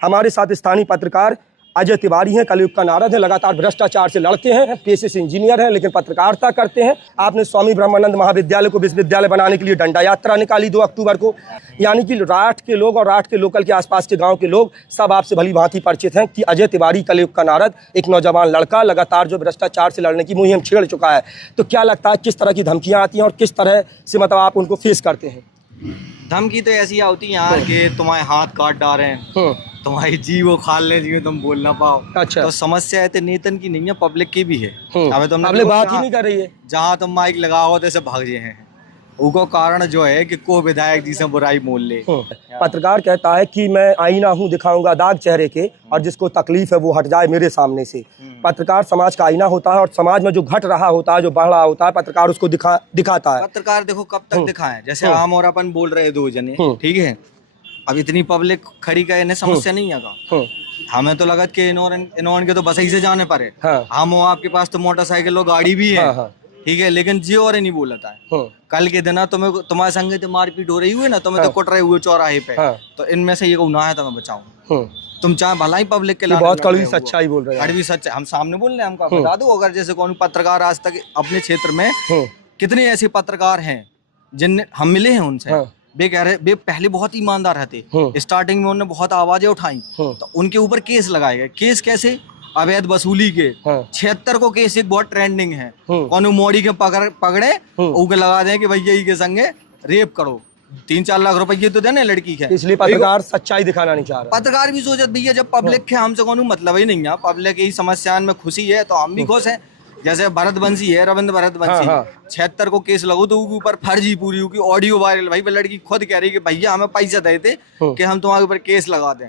हमारे साथ स्थानीय पत्रकार अजय तिवारी हैं, कलयुग का नारद है, लगातार भ्रष्टाचार से लड़ते हैं, पेशे से इंजीनियर हैं लेकिन पत्रकारिता करते हैं। आपने स्वामी ब्रह्मानंद महाविद्यालय को विश्वविद्यालय बनाने के लिए डंडा यात्रा निकाली 2 अक्टूबर को। यानी कि राठ के लोग और राठ के लोकल के आसपास के गांव के लोग सब आपसे भली भांति परिचित हैं कि अजय तिवारी कलयुग का नारद एक नौजवान लड़का लगातार जो भ्रष्टाचार से लड़ने की मुहिम छेड़ चुका है। तो क्या लगता है किस तरह की धमकियाँ आती हैं और किस तरह से मतलब आप उनको फेस करते हैं? धमकी तो ऐसी आती है यार कि तुम्हारे हाथ काट डाले हैं, तुम्हारी जीव खाल ले जियो तुम बोल ना पाओ। अच्छा। तो समस्या है तो नेतन की नहीं है, पब्लिक की भी है। अबे तुमने बात ही नहीं कर रही है। जहाँ तुम माइक लगाओ तो सब भाग जाए हैं। उनको कारण जो है कि को विधायक जी से बुराई मोल ले। पत्रकार कहता है कि मैं आईना हूँ, दिखाऊंगा दाग चेहरे के, और जिसको तकलीफ है वो हट जाए मेरे सामने से। पत्रकार समाज का आईना होता है और समाज में जो घट रहा होता है, जो बढ़ रहा होता है, पत्रकार उसको दिखाता है। पत्रकार देखो कब तक दिखाएं, जैसे हम और अपन बोल रहे 2 जने, ठीक है, अब इतनी पब्लिक खड़ी का इन्हें समस्या नहीं आगा। हमें तो लगत कि इन्होंने के तो बस ही से जाने पड़े। हम हो आपके पास तो मोटरसाइकिल और गाड़ी भी है, ठीक है, लेकिन जी और नहीं बोलता है। कल के दिन तुम्हारे संग तो मारपीट हो रही हुई ना, तुम्हें तो कुट रहे हुए चौराहे पे, तो इनमें से ये गुनाह है तो मैं बचाऊं। तुम चाहे भला ही पब्लिक के लिए बहुत कड़वी सच्चाई बोल रहे हैं। कड़वी सच्चाई हम सामने बोल रहे हैं। हमको बता दो, अगर जैसे कौन पत्रकार आज तक अपने क्षेत्र में कितने ऐसे पत्रकार हैं जिन हम मिले हैं उनसे, वे पहले बहुत ईमानदार रहते, स्टार्टिंग में उन्होंने बहुत आवाजें उठाई, तो उनके ऊपर केस लगाए गए। केस कैसे? अवैध वसूली के 76 को केस एक बहुत ट्रेंडिंग है। कौन मोड़ी के पकड़े उनके लगा दें कि भैया के संगे रेप करो, 3-4 लाख रुपए तो देने लड़की के। इसलिए पत्रकार सच्चाई दिखाना नहीं चाह रहा। पत्रकार भी सोचते भैया जब पब्लिक है हमसे कौन मतलब ही नहीं है, पब्लिक की समस्या में खुशी है तो हम भी खुश हैं। जैसे भरतवंशी है, रविंद्र भरतवंशी, 76 को केस लगो तो ऊपर फर्जी पूरी की ऑडियो वायरल। भाई लड़की खुद कह रही कि भैया हमें पैसा देते कि हम तुम्हारे ऊपर केस लगा दें।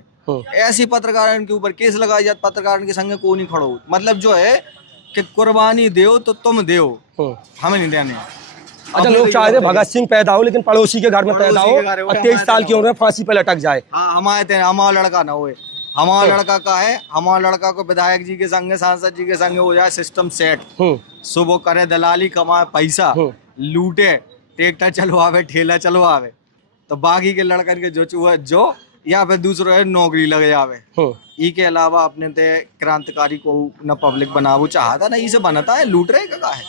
ऐसी पत्रकार के ऊपर केस लगाया जाता, पत्रकार के संग को नहीं खड़ो। मतलब जो है कि कुर्बानी दो तो तुम दो, हमें नहीं देने। अच्छा, लोग चाहते भगत सिंह पैदा हो लेकिन पड़ोसी के घर में पैदा हो और 23 साल की उम्र में फांसी पे लटक जाए। हमारा लड़का ना हो, हमारा लड़का का है, हमारा लड़का को विधायक जी के संग, सांसद जी के संग हो जाए सिस्टम सेट। सुबह करे दलाली, कमाए पैसा, लूटे, ट्रैक्टर चलवावे, ठेला चलवावे, तो बाकी के लड़कन के जो चूहा जो या फिर दूसरों नौकरी लग जावे। ई के अलावा अपने ते क्रांतिकारी को न पब्लिक बनावो चाहता, ना इसे बनता है, लूट रहे का है।